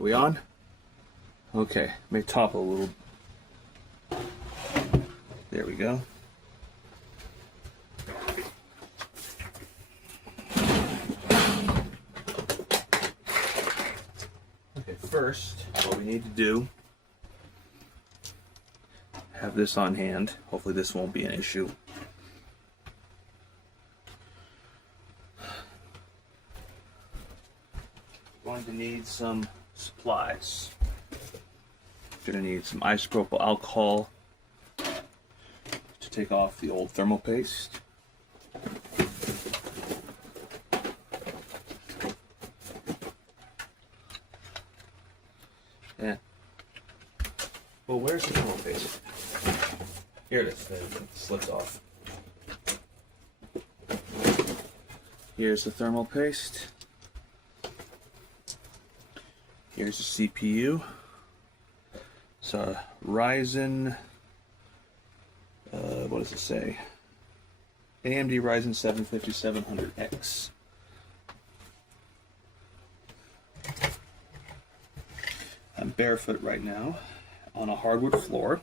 Are we on? Okay, may topple a little. There we go. Okay, first, what we need to do, have this on hand. Hopefully this won't be an issue. Going to need some supplies. Going to need some isopropyl alcohol to take off the old thermal paste. Yeah. Well, where's the thermal paste? Here it is. It slips off. Here's the thermal paste. Here's the CPU. It's a Ryzen, what does it say? AMD Ryzen 750-700X. I'm barefoot right now on a hardwood floor.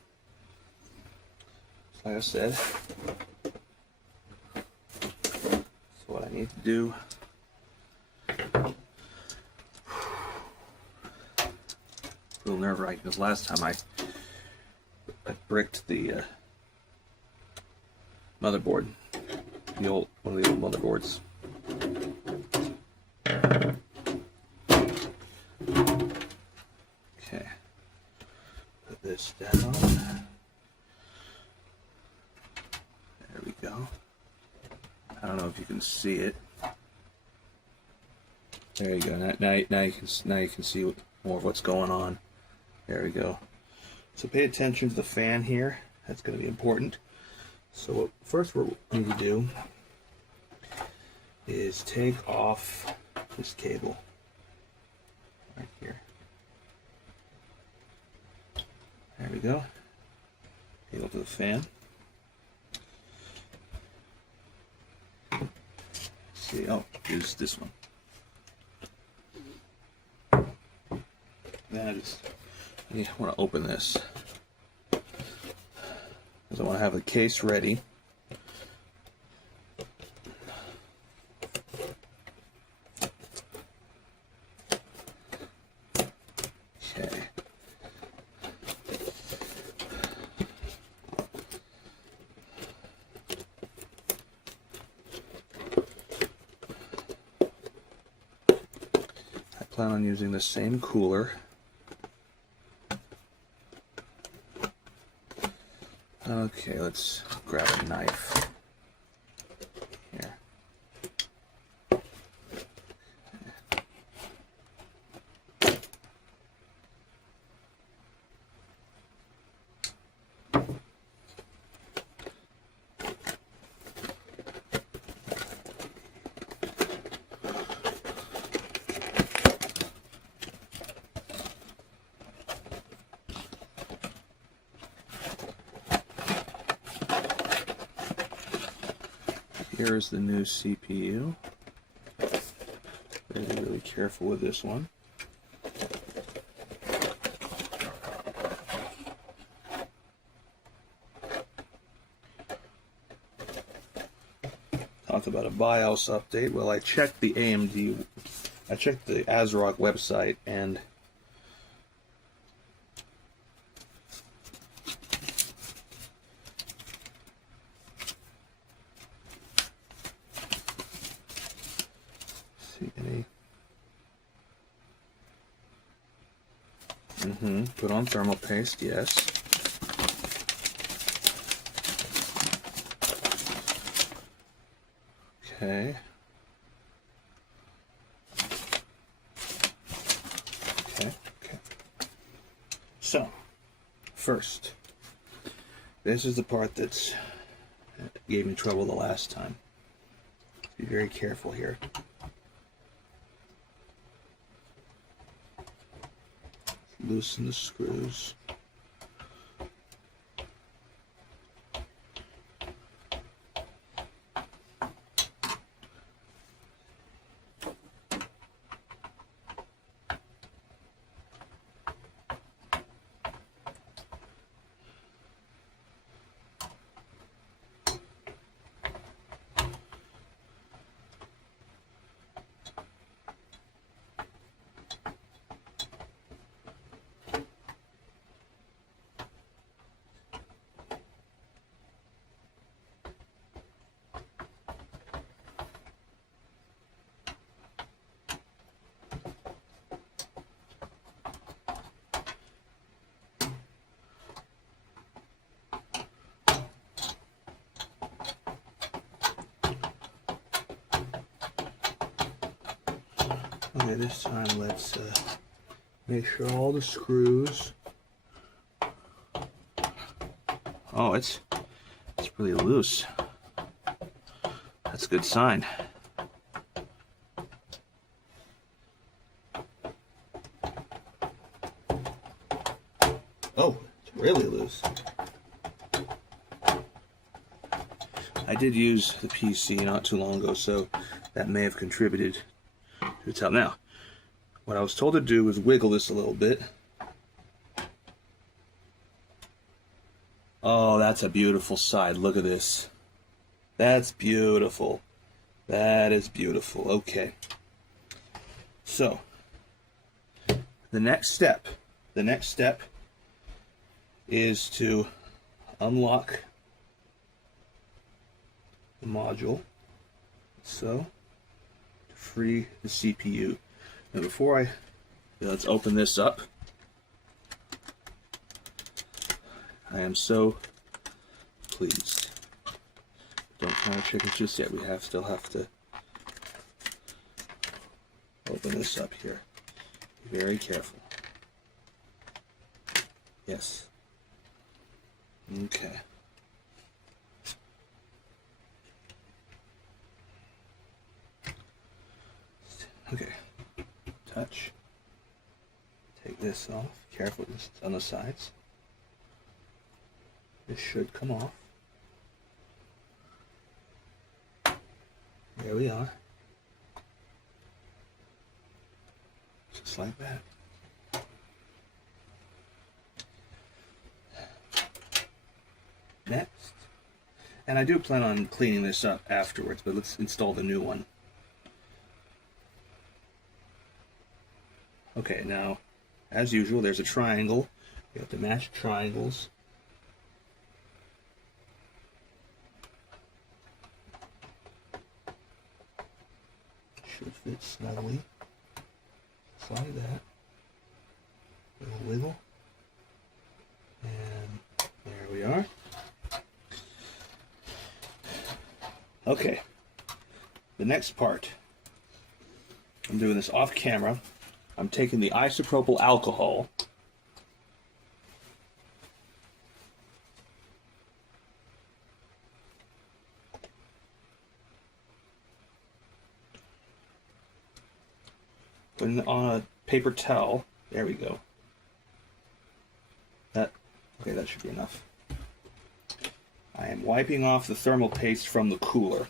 Like I said, so what I need to do, a little nerve-wracking because last time I bricked the motherboard, one of the old motherboards. Okay, put this down. There we go. I don't know if you can see it. There you go. Now you can see more of what's going on. There we go. So pay attention to the fan here. That's going to be important. So what first we need to do is take off this cable right here. There we go. Cable to the fan. See, oh, use this one. Then I want to open this because I want to have the case ready. Okay. I plan on using the same cooler. Okay, let's grab a knife here. Here's the new CPU. Really careful with this one. Talk about a BIOS update. Well, I checked the ASRock website, and put on thermal paste, yes. Okay. Okay. So, first, this is the part that gave me trouble the last time. Be very careful here. Loosen the screws. Okay, this time let's make sure all the screws. Oh, it's really loose. That's a good sign. Oh, it's really loose. I did use the PC not too long ago, so that may have contributed to its help. Now, what I was told to do was wiggle this a little bit. Oh, that's a beautiful side. Look at this. That's beautiful. That is beautiful. Okay. So, the next step is to unlock the module, so, to free the CPU. Now before let's open this up. I am so pleased. Don't count our chickens just yet. We still have to open this up here. Be very careful. Yes. Okay. Okay. Touch. Take this off. Careful, it's on the sides. This should come off. There we are. Just like that. Next. And I do plan on cleaning this up afterwards, but let's install the new one. Okay, now, as usual, there's a triangle. You have to match triangles. Should fit snugly. Just like that. Little wiggle. And there we are. Okay. The next part. I'm doing this off camera. I'm taking the isopropyl alcohol. Putting it on a paper towel. There we go. Okay, that should be enough. I am wiping off the thermal paste from the cooler.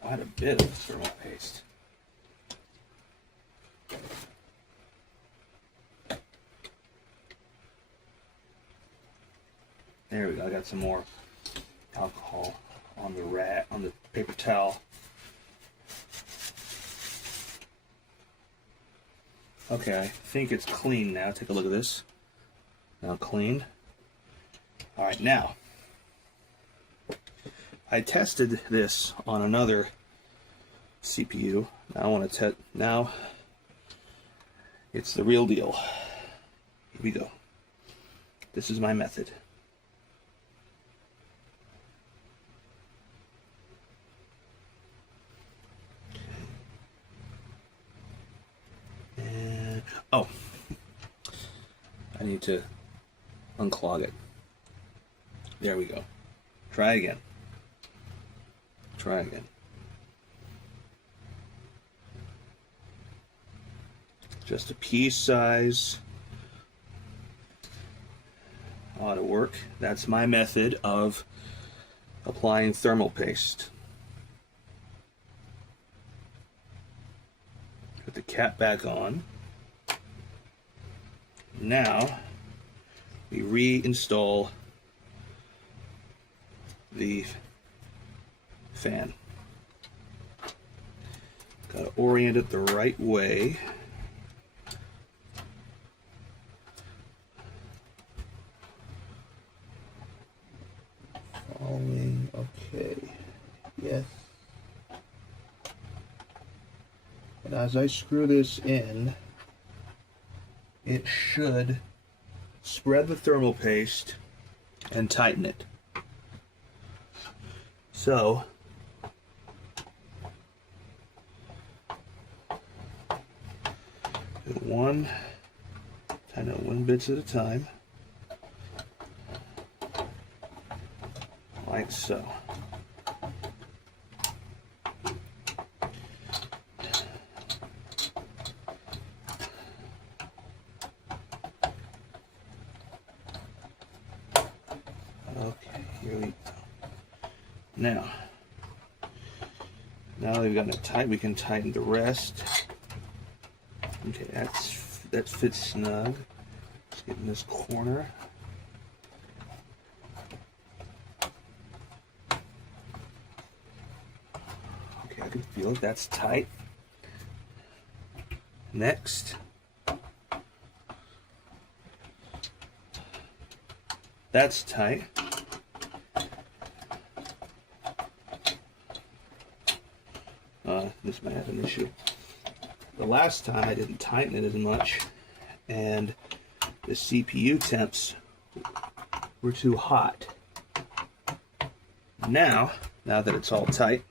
Quite a bit of thermal paste. There we go. I got some more alcohol on the paper towel. Okay, I think it's clean now. Take a look at this. Now cleaned. All right, now I tested this on another CPU. Now I want to now it's the real deal. Here we go. This is my method. Oh, I need to unclog it. There we go. Try again. Try again. Just a pea size. Ought to work. That's my method of applying thermal paste. Put the cap back on. Now we reinstall the fan. Got to orient it the right way. Following, okay. Yes. And as I screw this in, it should spread the thermal paste and tighten it. So, tighten it one bits at a time, like so. Okay, here we go. Now that we've gotten it tight, we can tighten the rest. Okay, that fits snug. Let's get in this corner. Okay, I can feel it. That's tight. Next, that's tight. This might have an issue. The last time I didn't tighten it as much, and the CPU temps were too hot. Now that it's all tight,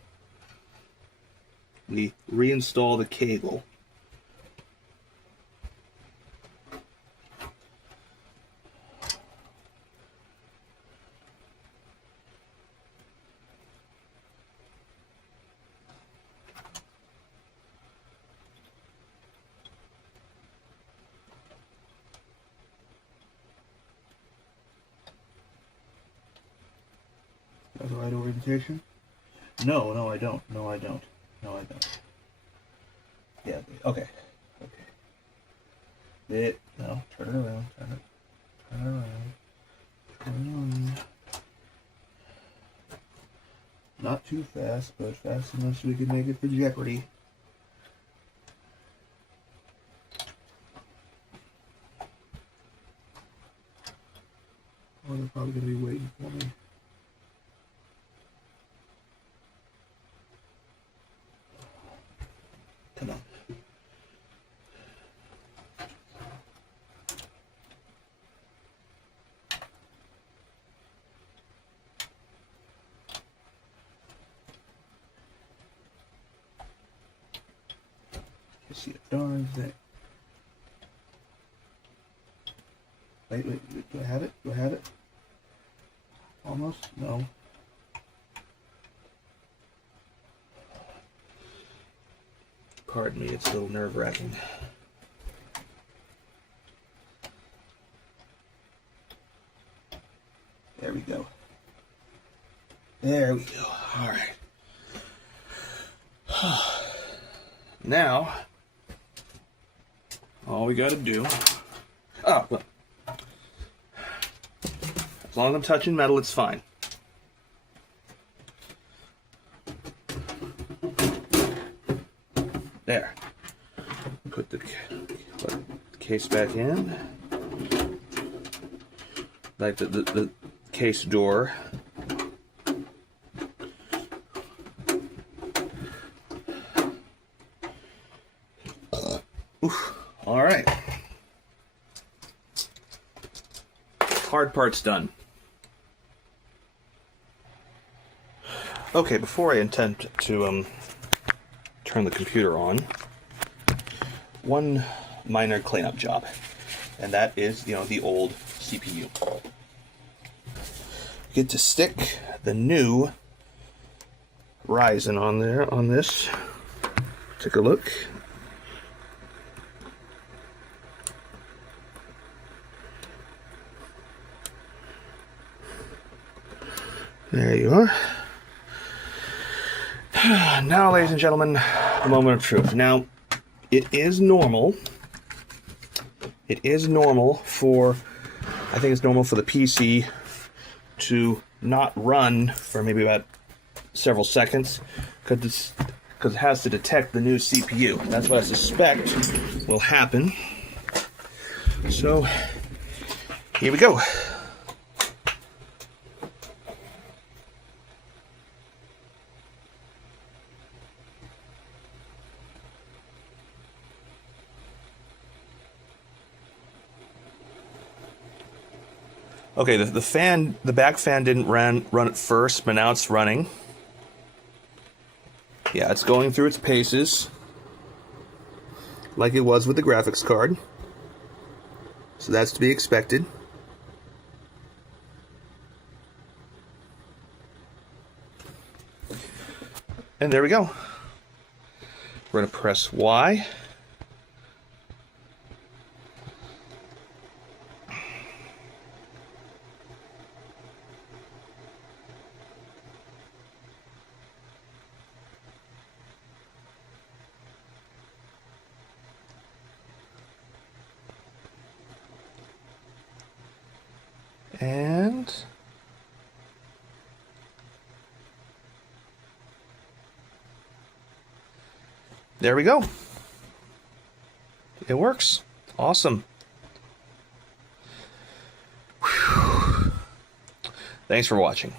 we reinstall the cable. That's the right orientation? No, I don't. No, I don't. Yeah, okay. No, turn it around. Turn it around. Not too fast, but fast enough so we can make it for Jeopardy. Oh, they're probably going to be waiting for me. Come on. You see a darn thing. Wait, do I have it? Almost? No. Pardon me, it's a little nerve-wracking. There we go. All right. Now, all we got to do... Oh, well. As long as I'm touching metal, it's fine. There. Put the case back in. Like the case door. All right. Hard part's done. Okay, before I attempt to turn the computer on, one minor cleanup job, and that is, the old CPU. Get to stick the new Ryzen on there, on this. Take a look. There you are. Now, ladies and gentlemen, the moment of truth. Now, it is normal. I think it's normal for the PC to not run for maybe about several seconds because it has to detect the new CPU. That's what I suspect will happen. So, here we go. Okay, the back fan didn't run at first, but now it's running. Yeah, it's going through its paces, like it was with the graphics card. So that's to be expected. And there we go. We're going to press Y. And there we go. It works. Awesome. Whew. Thanks for watching.